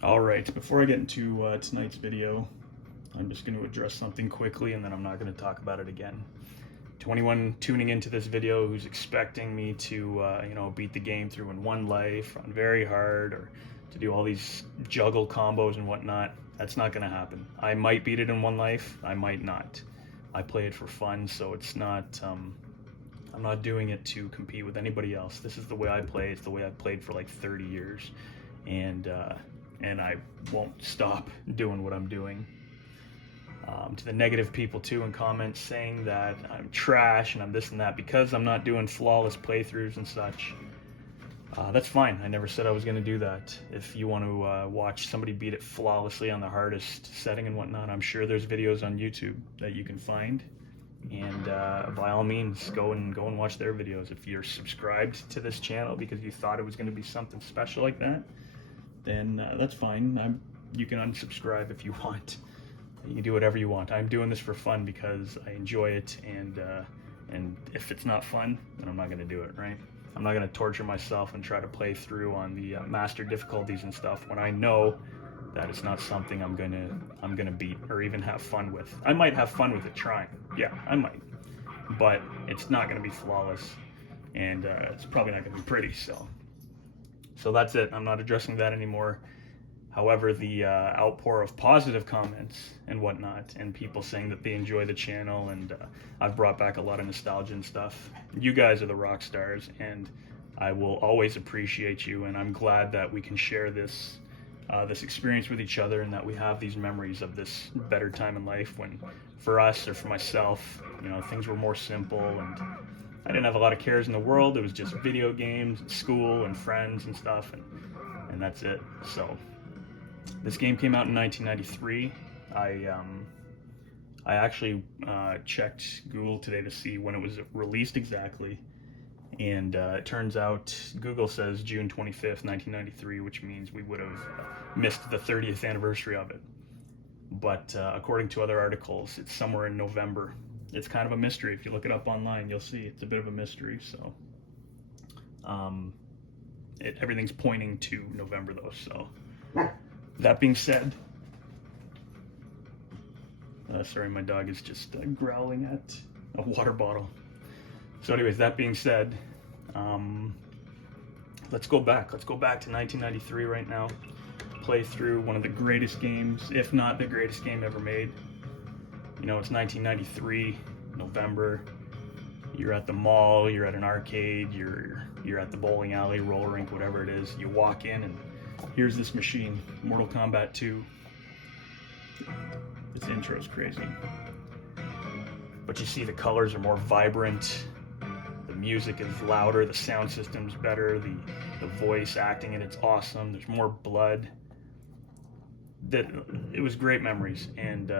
Alright, before I get into tonight's video, I'm just going to address something quickly and then I'm not going to talk about it again. To anyone tuning into this video who's expecting me to, beat the game through in one life, on very hard, or to do all these juggle combos and whatnot, that's not going to happen. I might beat it in one life, I might not. I play it for fun, so it's not, I'm not doing it to compete with anybody else. This is the way I play. It's the way I've played for like 30 years. And I won't stop doing what I'm doing. To the negative people too in comments saying that I'm trash and I'm this and that because I'm not doing flawless playthroughs and such. That's fine. I never said I was going to do that. If you want to watch somebody beat it flawlessly on the hardest setting and whatnot, I'm sure there's videos on YouTube that you can find. And by all means, go and watch their videos. If you're subscribed to this channel because you thought it was going to be something special like that, then that's fine. You can unsubscribe if you want. You can do whatever you want. I'm doing this for fun because I enjoy it, and if it's not fun, then I'm not going to do it, right? I'm not going to torture myself and try to play through on the master difficulties and stuff when I know that it's not something I'm gonna beat or even have fun with. I might have fun with it trying. Yeah, I might. But it's not going to be flawless, and it's probably not going to be pretty, So that's it. I'm not addressing that anymore. However, the outpour of positive comments and whatnot, and people saying that they enjoy the channel, and I've brought back a lot of nostalgia and stuff. You guys are the rock stars, and I will always appreciate you, and I'm glad that we can share this experience with each other, and that we have these memories of this better time in life when, for us or for myself, things were more simple, and I didn't have a lot of cares in the world. It was just video games, and school, and friends and stuff, and that's it. So this game came out in 1993. I actually checked Google today to see when it was released exactly, and it turns out Google says June 25th, 1993, which means we would have missed the 30th anniversary of it. But according to other articles, it's somewhere in November. It's kind of a mystery. If you look it up online, you'll see it's a bit of a mystery. So everything's pointing to November though. So that being said, sorry, my dog is just growling at a water bottle. So anyways, that being said, let's go back. Let's go back to 1993 right now. Play through one of the greatest games, if not the greatest game ever made. It's 1993, November. You're at the mall, you're at an arcade, you're at the bowling alley, roller rink, whatever it is. You walk in and here's this machine, Mortal Kombat 2. This intro is crazy. But you see the colors are more vibrant, the music is louder, the sound system's better, the voice acting in it's awesome, there's more blood. It was great memories, and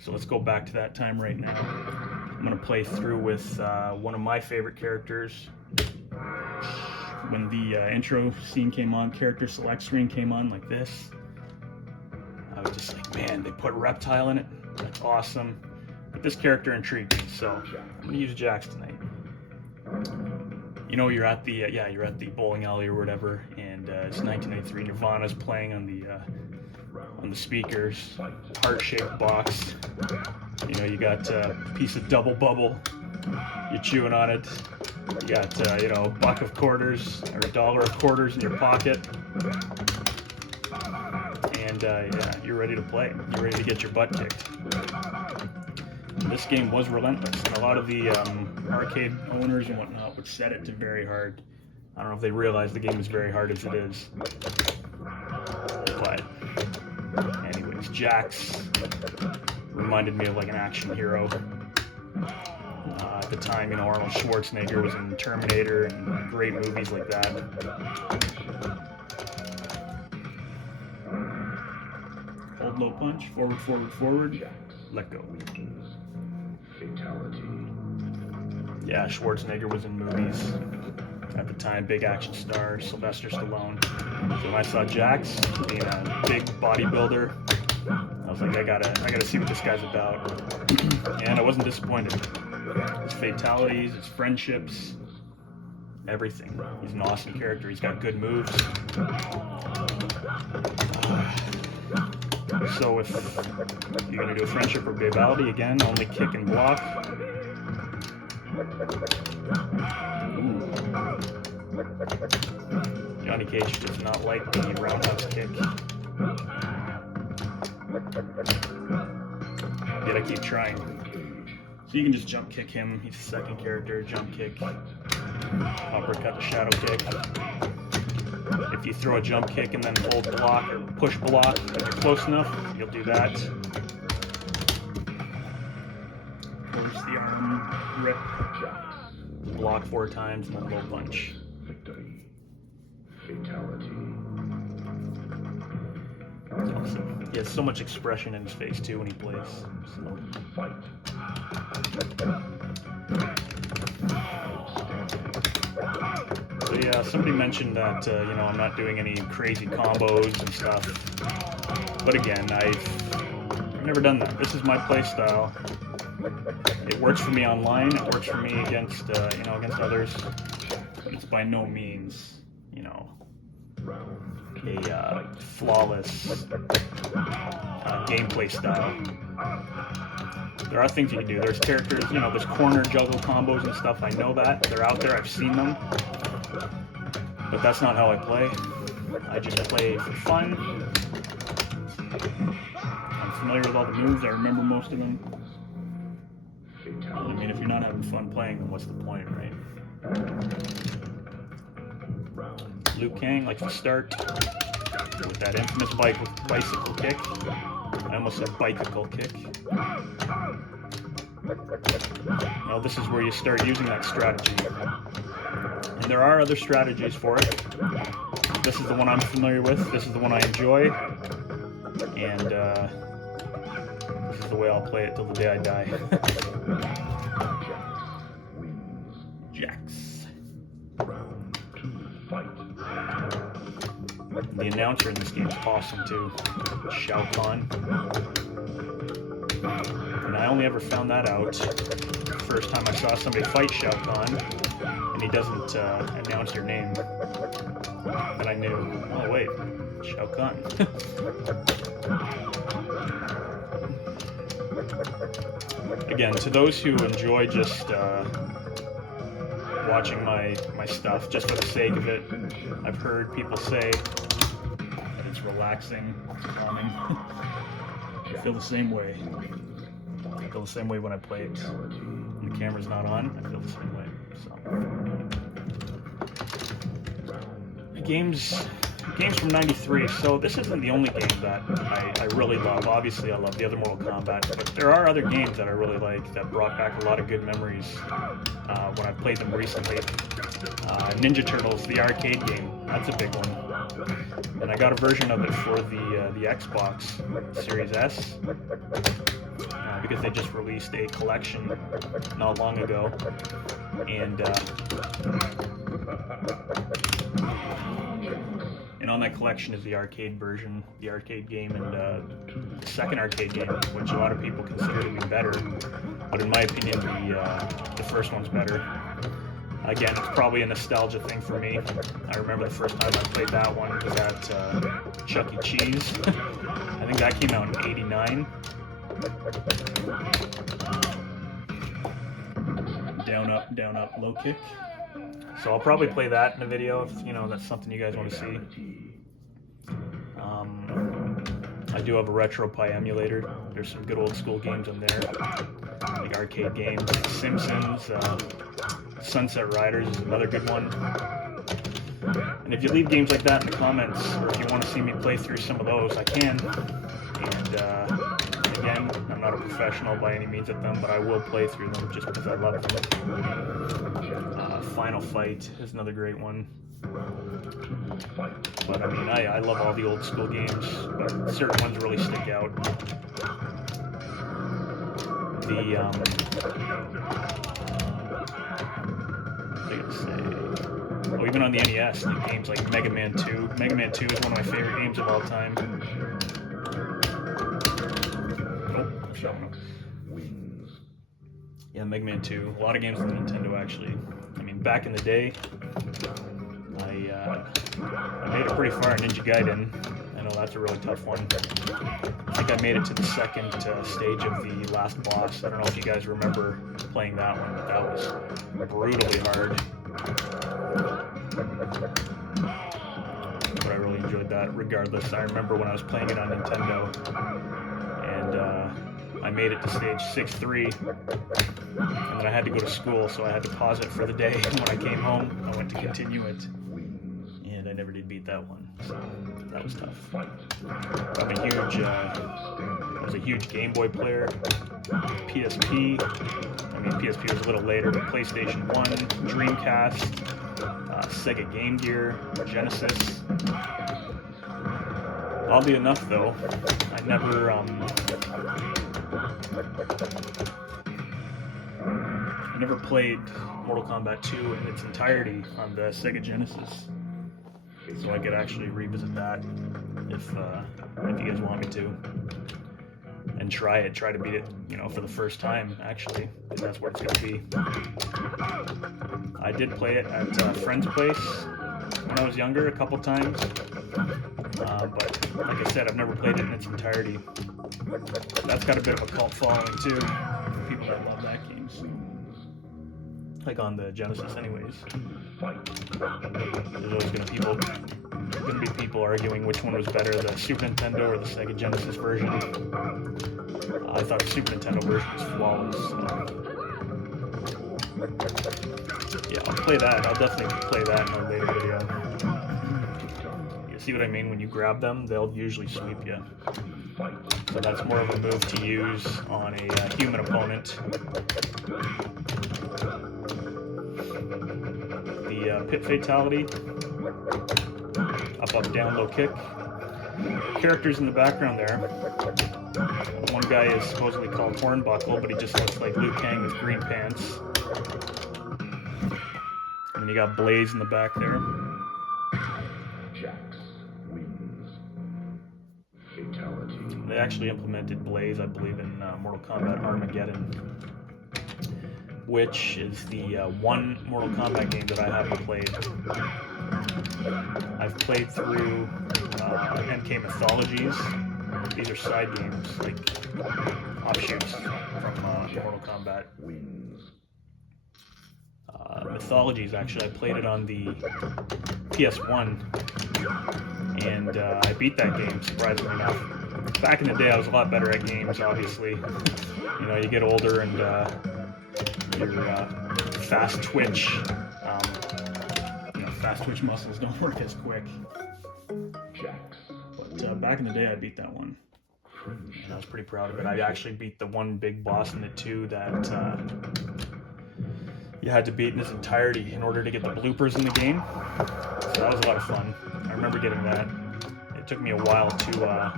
so let's go back to that time right now. I'm going to play through with one of my favorite characters. When the intro scene came on, character select screen came on like this, I was just like, man, they put Reptile in it. That's awesome. But this character intrigued me, so I'm going to use Jax tonight. You're at the bowling alley or whatever, and it's 1993. Nirvana's playing on the speakers, heart-shaped box. You got a piece of double bubble. You're chewing on it. You got a buck of quarters or a dollar of quarters in your pocket, and yeah, you're ready to play. You're ready to get your butt kicked. This game was relentless, and a lot of the arcade owners and whatnot would set it to very hard. I don't know if they realize the game is very hard as it is, but anyways, Jax reminded me of like an action hero. At the time, Arnold Schwarzenegger was in Terminator and great movies like that. Hold low punch, forward, forward, forward, let go. Fatality. Yeah, Schwarzenegger was in movies at the time, big action star, Sylvester Stallone. So when I saw Jax being a big bodybuilder, I was like, I gotta see what this guy's about. And I wasn't disappointed. His fatalities, his friendships, everything. He's an awesome character. He's got good moves. So if you're going to do a friendship or babality, again, only kick and block. Ooh. Johnny Cage does not like the roundhouse kick. Yet I keep trying. So you can just jump kick him. He's the second character. Jump kick. Uppercut to shadow kick. If you throw a jump kick and then hold block or push block, if you're close enough, you'll do that. Force the arm, rip, block 4 times, and then low punch. Victory. Fatality. It's awesome. He has so much expression in his face too when he plays. So. Fight. So yeah, somebody mentioned that you know, I'm not doing any crazy combos and stuff. But again, I've never done that. This is my play style. It works for me online. It works for me against you know, against others. But it's by no means, you know, a flawless gameplay style. There are things you can do. There's characters, you know, there's corner juggle combos and stuff. I know that. They're out there. I've seen them. But that's not how I play. I just play for fun. I'm familiar with all the moves. I remember most of them. I mean, if you're not having fun playing, then what's the point, right? Liu Kang likes to start with that infamous bicycle kick. I almost said bicycle kick. Now this is where you start using that strategy. And there are other strategies for it. This is the one I'm familiar with. This is the one I enjoy. And this is the way I'll play it till the day I die. Jax. The announcer in this game is awesome too. Shao Kahn. And I only ever found that out first time I saw somebody fight Shao Kahn, and he doesn't announce your name. And I knew, oh wait, Shao Kahn. Again, to those who enjoy just watching my stuff just for the sake of it, I've heard people say that it's relaxing, it's calming. I feel the same way. I feel the same way when I play it. When the camera's not on, I feel the same way. So. Games from '93. So this isn't the only game that I really love. Obviously, I love the other Mortal Kombat, but there are other games that I really like that brought back a lot of good memories when I played them recently. Ninja Turtles, the arcade game, that's a big one. And I got a version of it for the Xbox Series S because they just released a collection not long ago, and on that collection is the arcade version, the arcade game, and the second arcade game, which a lot of people consider to be better, but in my opinion, the first one's better. Again, it's probably a nostalgia thing for me. I remember the first time I played that one was at Chuck E. Cheese. I think that came out in '89. Down, up, low kick. So I'll probably play that in a video if, you know, that's something you guys want to see. I do have a RetroPie emulator. There's some good old school games in there, like arcade games, like Simpsons, Sunset Riders is another good one. And if you leave games like that in the comments, or if you want to see me play through some of those, I can. And again, I'm not a professional by any means at them, but I will play through them just because I love them. Final Fight is another great one. But I mean, I love all the old school games, but certain ones really stick out. Oh, even on the NES, like games like Mega Man 2. Mega Man 2 is one of my favorite games of all time. Oh, shot one. Yeah, Mega Man 2. A lot of games on the Nintendo, actually. I mean, back in the day, I made it pretty far in Ninja Gaiden. I know that's a really tough one. I think I made it to the second stage of the last boss. I don't know if you guys remember playing that one, but that was brutally hard. But I really enjoyed that regardless. I remember when I was playing it on Nintendo, and I made it to stage 6-3, and then I had to go to school, so I had to pause it for the day. And when I came home, I went to continue it, and I never did beat that one, so that was tough. I'm a huge, I was a huge Game Boy player, PSP, I mean PSP was a little later, but PlayStation 1, Dreamcast, Sega Game Gear, Genesis. Oddly enough though, I never, played Mortal Kombat 2 in its entirety on the Sega Genesis. So I could actually revisit that if you guys want me to. And try to beat it, you know, for the first time, actually, because that's where it's going to be. I did play it at a friend's place when I was younger a couple times, but like I said, I've never played it in its entirety. That's got a bit of a cult following too, people that love that game, so. Like on the Genesis anyways. There's always going to be people arguing which one was better, the Super Nintendo or the Sega Genesis version. I thought the Super Nintendo version was flawless. So. Yeah, I'll play that. I'll definitely play that in a later video. You see what I mean? When you grab them, they'll usually sweep you. So that's more of a move to use on a human opponent. The pit fatality, up, down, low kick. Characters in the background there. One guy is supposedly called Hornbuckle, but he just looks like Liu Kang with green pants. And then you got Blaze in the back there. Jax wins. Fatality. They actually implemented Blaze, I believe, in Mortal Kombat Armageddon, which is the one Mortal Kombat game that I haven't played. I've played through MK Mythologies. These are side games, like offshoots from Mortal Kombat. Mythologies, actually, I played it on the PS1, and I beat that game, surprisingly enough. Back in the day, I was a lot better at games, obviously. You know, you get older and your fast twitch muscles don't work as quick. But back in the day, I beat that one. And I was pretty proud of it. I actually beat the one big boss in the 2 that you had to beat in its entirety in order to get the bloopers in the game. So that was a lot of fun. I remember getting that. It took me a while to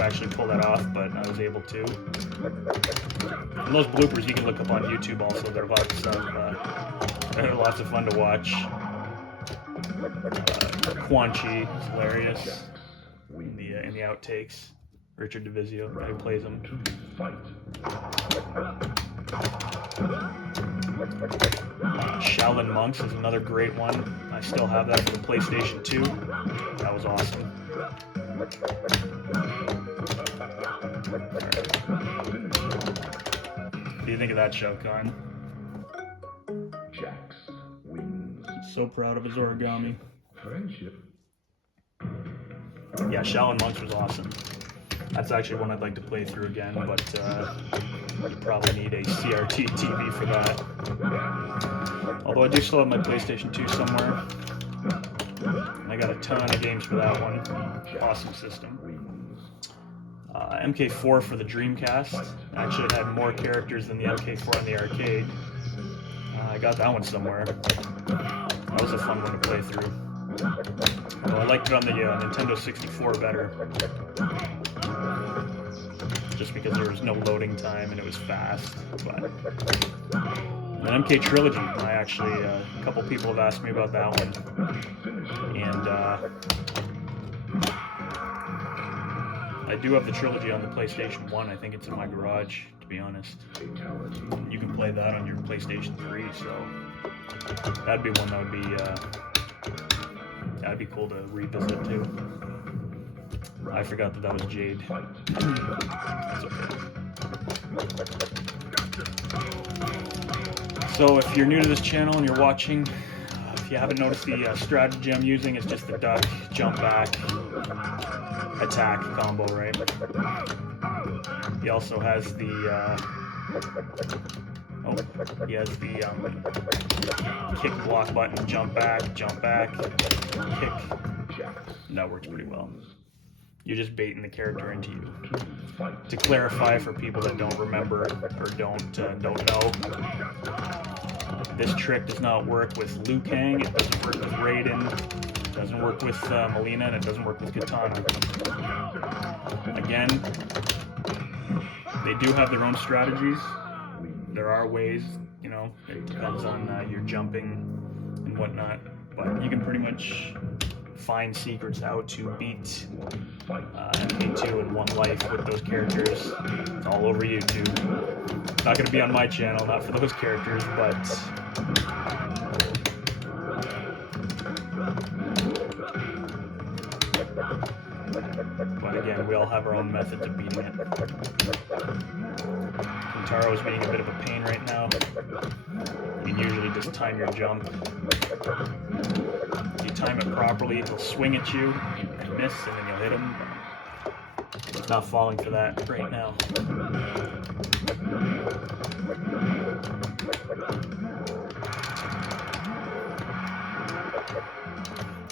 actually pull that off, but I was able to. And those bloopers you can look up on YouTube also. They're lots of fun to watch. Quan Chi is hilarious in the outtakes. Richard DeVizio, the guy who plays him. Shaolin Monks is another great one. I still have that for the PlayStation 2. That was awesome. What do you think of that, Shao Kahn? Jax wins. So proud of his origami. Friendship. Yeah, Shaolin Monks was awesome. That's actually one I'd like to play through again, but you probably need a CRT TV for that. Although I do still have my PlayStation 2 somewhere. I got a ton of games for that one. Awesome system. MK4 for the Dreamcast. Actually, it had more characters than the MK4 in the arcade. I got that one somewhere. That was a fun one to play through. Although I liked it on the Nintendo 64 better. Just because there was no loading time and it was fast. But an MK Trilogy, I actually, a couple people have asked me about that one. And I do have the trilogy on the PlayStation 1. I think it's in my garage, to be honest. You can play that on your PlayStation 3, so that'd be one that would be, that'd be cool to revisit too. I forgot that was Jade. That's okay. So if you're new to this channel and you're watching, if you haven't noticed, the strategy I'm using is just the duck, jump back, attack combo, right? He also has the kick block button, jump back, kick. That works pretty well. You're just baiting the character into you. To clarify for people that don't remember or don't know, this trick does not work with Liu Kang, it doesn't work with Raiden, it doesn't work with Melina, and it doesn't work with Katana. Again, they do have their own strategies. There are ways, you know, it depends on your jumping and whatnot, but you can pretty much find secrets how to beat MK2 in one life with those characters. It's all over YouTube. It's not going to be on my channel, not for those characters, but again, we all have our own methods of beating it. Kintaro is being a bit of a pain right now. You can usually just time your jump. If you time it properly, he'll swing at you and miss, and then you'll hit him. He's not falling for that right now.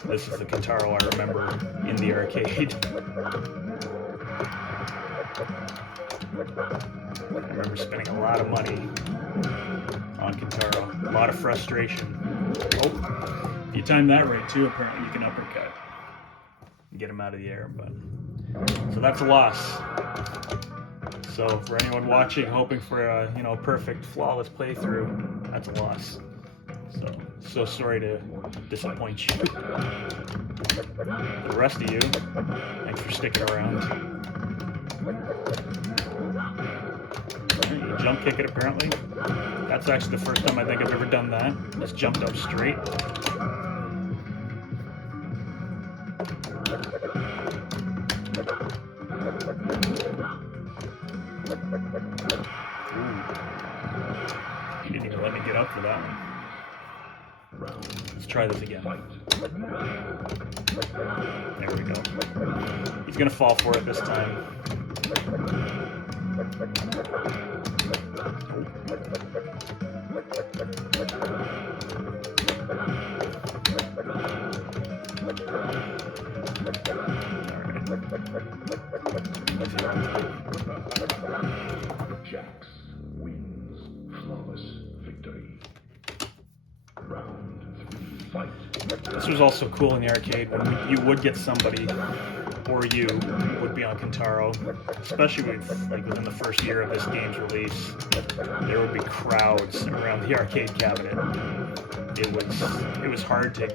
This is the Kintaro I remember in the arcade. I remember spending a lot of money on Kintaro. A lot of frustration. Oh, if you time that right too, apparently you can uppercut and get him out of the air. So that's a loss. So for anyone watching, hoping for a perfect, flawless playthrough, that's a loss. So sorry to disappoint you. The rest of you, thanks for sticking around. You jump kick it apparently. That's actually the first time I think I've ever done that. Just jumped up straight. Ooh. He didn't even let me get up for that one. Let's try this again. There we go. He's gonna fall for it this time. Jax wins. Flawless victory. Round 3, fight. This was also cool in the arcade when you would get somebody, or you would be on Kintaro, especially within the first year of this game's release. There would be crowds around the arcade cabinet. It was hard to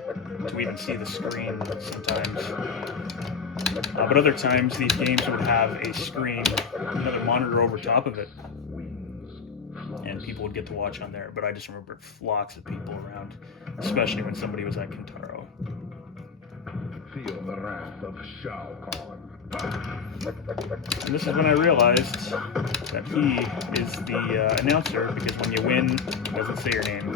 even see the screen sometimes. But other times these games would have a screen, another monitor over top of it, and people would get to watch on there. But I just remember flocks of people around, especially when somebody was at Kintaro. Feel the wrath of Shao Kahn. And this is when I realized that he is the announcer, because when you win, he doesn't say your name.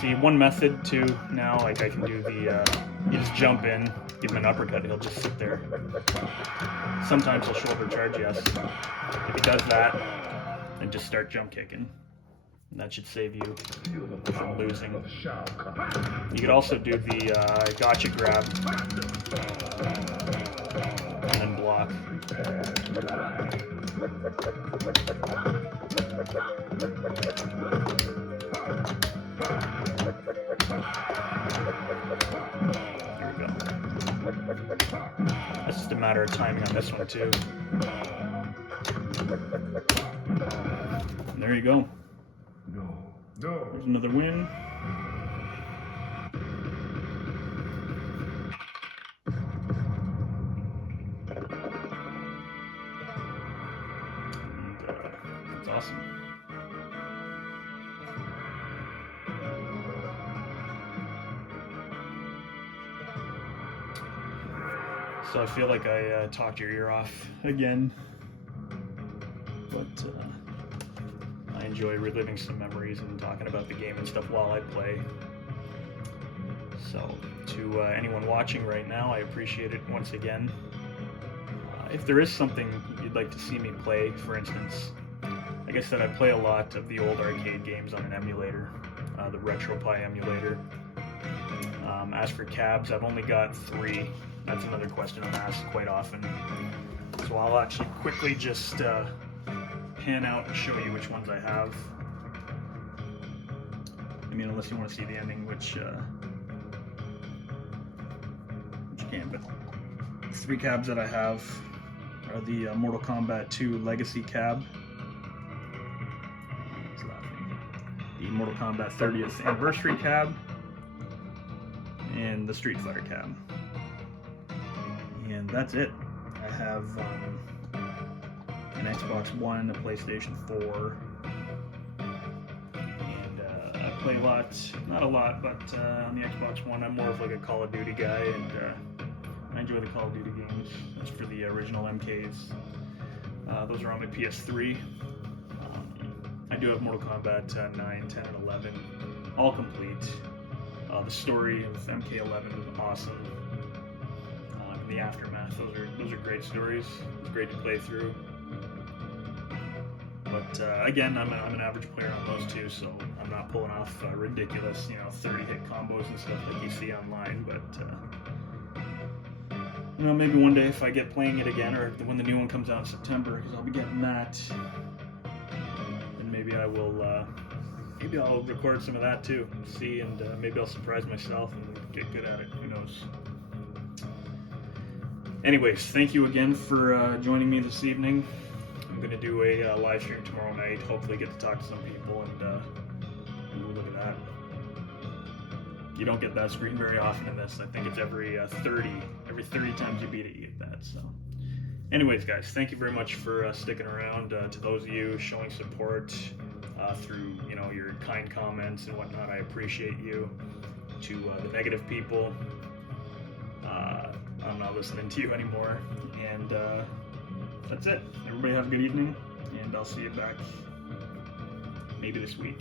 See, one method too now, like I can do the, you just jump in, give him an uppercut, he'll just sit there. Sometimes he'll shoulder charge, yes. If he does that, then just start jump kicking. And that should save you from losing. You could also do the gotcha grab and then block. There we go. It's just a matter of timing on this one too. And there you go. No. There's another win. And, that's awesome. So I feel like I talked your ear off again, but I enjoy reliving some memories and talking about the game and stuff while I play. So to anyone watching right now, I appreciate it once again. If there is something you'd like to see me play, for instance, like I said, I play a lot of the old arcade games on an emulator, the RetroPie emulator. As for cabs, I've only got 3. That's another question I'm asked quite often. So I'll actually quickly just pan out and show you which ones I have. I mean, unless you want to see the ending, which you can, but 3 cabs that I have are the Mortal Kombat 2 Legacy cab, the Mortal Kombat 30th Anniversary cab, and the Street Fighter cab. And that's it. I have an Xbox One, a PlayStation 4, and I play a lot, not a lot, but on the Xbox One I'm more of like a Call of Duty guy, and I enjoy the Call of Duty games. That's for the original MKs. Those are on my PS3. I do have Mortal Kombat 9, 10, and 11 all complete. The story of MK11 awesome. And the aftermath, those are great stories. It's great to play through. But again, I'm an average player on those 2, so I'm not pulling off ridiculous, 30-hit combos and stuff like you see online. But maybe one day if I get playing it again, or when the new one comes out in September, because I'll be getting that, then maybe I will. Maybe I'll record some of that too. See, and maybe I'll surprise myself and get good at it. Who knows? Anyways, thank you again for joining me this evening. I'm going to do a live stream tomorrow night. Hopefully get to talk to some people, and ooh, look at that. You don't get that screen very often in this. I think it's every 30 times you beat it, you get that. So anyways, guys, thank you very much for sticking around. To those of you showing support through your kind comments and whatnot, I appreciate you. To the negative people, I'm not listening to you anymore. And that's it. Everybody have a good evening, and I'll see you back maybe this week.